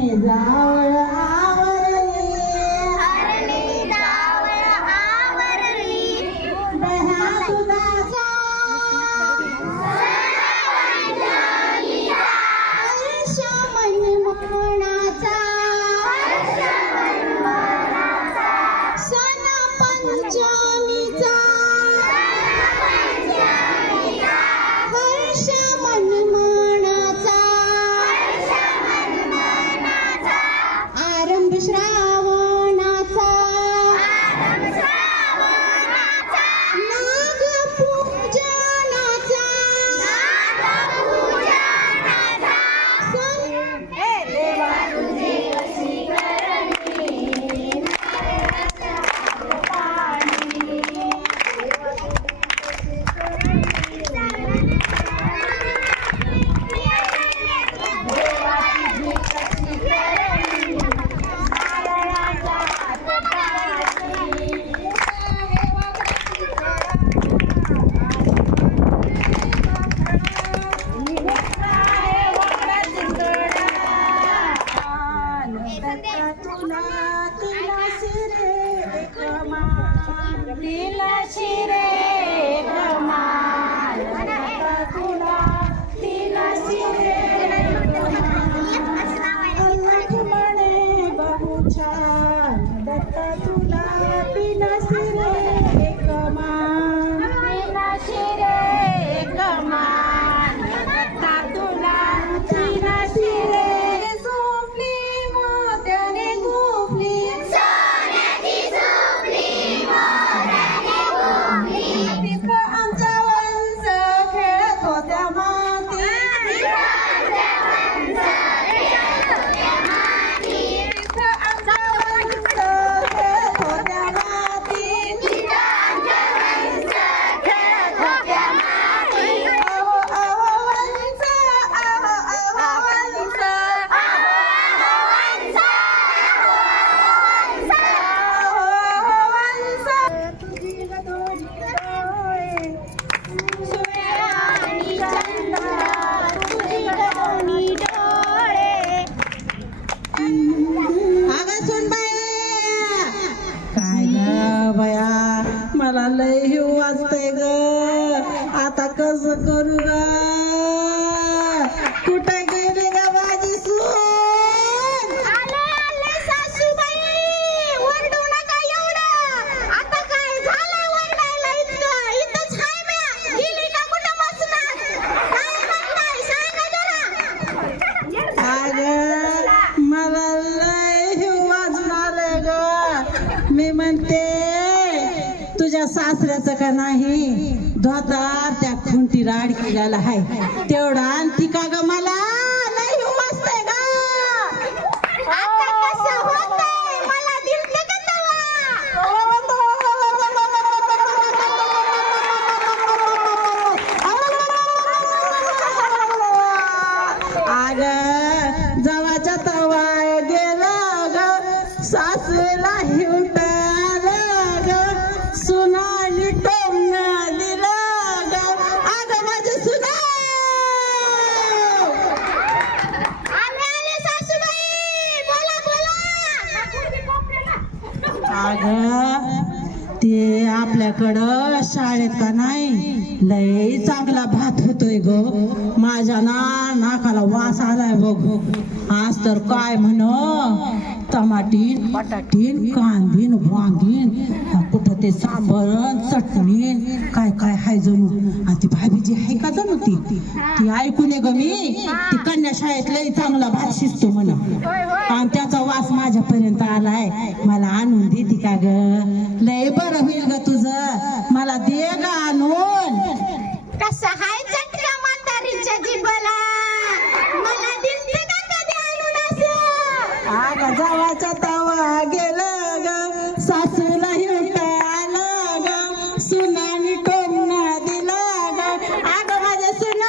जावळ आवरली दह्या दुधाचा हर्ष मनमोहनाचा सण पंचमीचा हर्ष मनमोहनाचा आरंभ श्रावणाचा नागपूजनाचा तिला शिरे कमाल तुला तिला शिरे अलग म्हणे बहु छान दत्ता तुला तिला शिरे कमाल तिला शिरे कमाल दत्ता तुला तिला शिरे झोपली मोत्याने झोपली मला लय हिव वाजतंय ग आता कसं करू ग कुठे गेले ग माझी सून आले सासूबाई ओरडू नका एवढं आता काय झालं ओरडायला इथंच हाय म्या गेली का कुठं बसणार काय म्हणताय सांगा जरा अगं मला लय हिव वाजणार ग मी म्हणते तुझ्या सासऱ्याचं का नाही धोतर त्या खुंटी राड केलेला आहे तेवढा आणती का ग मला नाही वाजतंय ग आता कसं होतंय मला दिसते का तेव्हा अगं जवाच्या तवा गेला ग सासूला हिवटाला ग सुनानी टोमना दिला ग अगं माझी सुना आले सासूबाई बोला अगं ते आपल्याकडं शाळेत का नाही लय चांगला भात होतोय ग माझ्या नाकाला वास आलाय बघ आज तर काय म्हण टमाटीन बटाटीन कांदीन वांगीन कुठं ते सांबरण चटणी काय काय हाय जणू आणि ती भाभीजी आहे का जणू ती ऐकून ग मी ती कन्या शाळेत लय चांगला भात शिजतो म्हण आणि त्याचा वास माझ्यापर्यंत आलाय मला आणून देते का ग लय बरं होईल ग तुझं मला दे ग आणून कसं हाय चटका म्हातारीच्या जीवाला मला दिसते का कधी आणून असं अगं जावाच्या तवा गेलं ग सासूला हिवटाला ग सुनानी टोमना दिला ग अगं माझ्या सुना